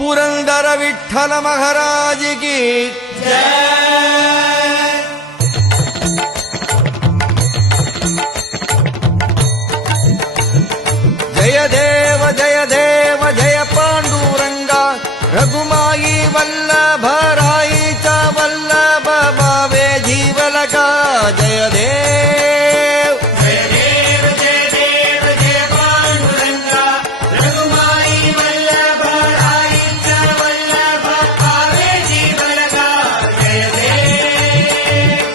पुरंदर विठ्ठल महाराज की जय देव जय देव जय पांडुरंगा रघुमाई वल्लभ राईचा वल्लभ भावे जीवलका जय देव जय देव जय देव जय पांडुरंगा रघुमाई वल्लभ राईचा वल्लभ भावे जीवलका जय देव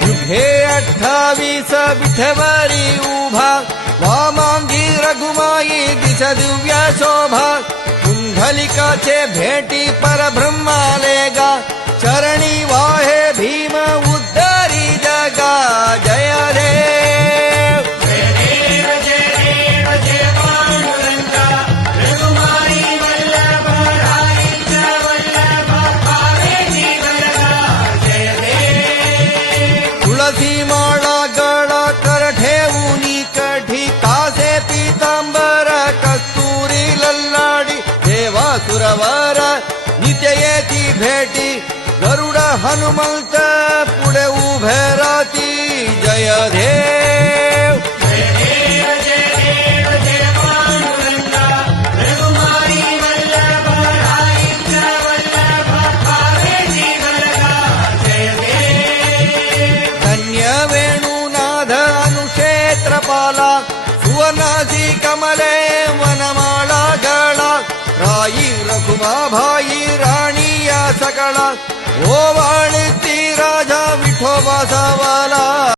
युगे 28 विठेवरी उभा वामांगी रघुमाई दिस दिव्य शोभा कुंडलिकाचे भेटी परब्रह्मालेगा चरणी वाहे भीम उद्धारी जगा जय देव जय देव जय देव जय पांडुरंगा रघुमाई वल्लभ राईचा वल्लभ भावे जीवलका जय देव तुळसी माळा गळा कर ठेवूनी कठी कासे पीतांबर कस्तुरी लल्लाडी देवा सुरवर नित्य येती भेटी गरुड हनुमंत पुढे उभे राहती जय देव जय देव जय देव जय पांडुरंगा रघुमाई वल्लभ राईचा वल्लभ भावे जीवलका जय देव धन्य वेणुनाथ अनुक्षेत्रपाला सुवर्णासी कमले वनमाळा गळा राई रघुमाभाई राणी या सकळा ओवाळती राजा विठोबा सावाला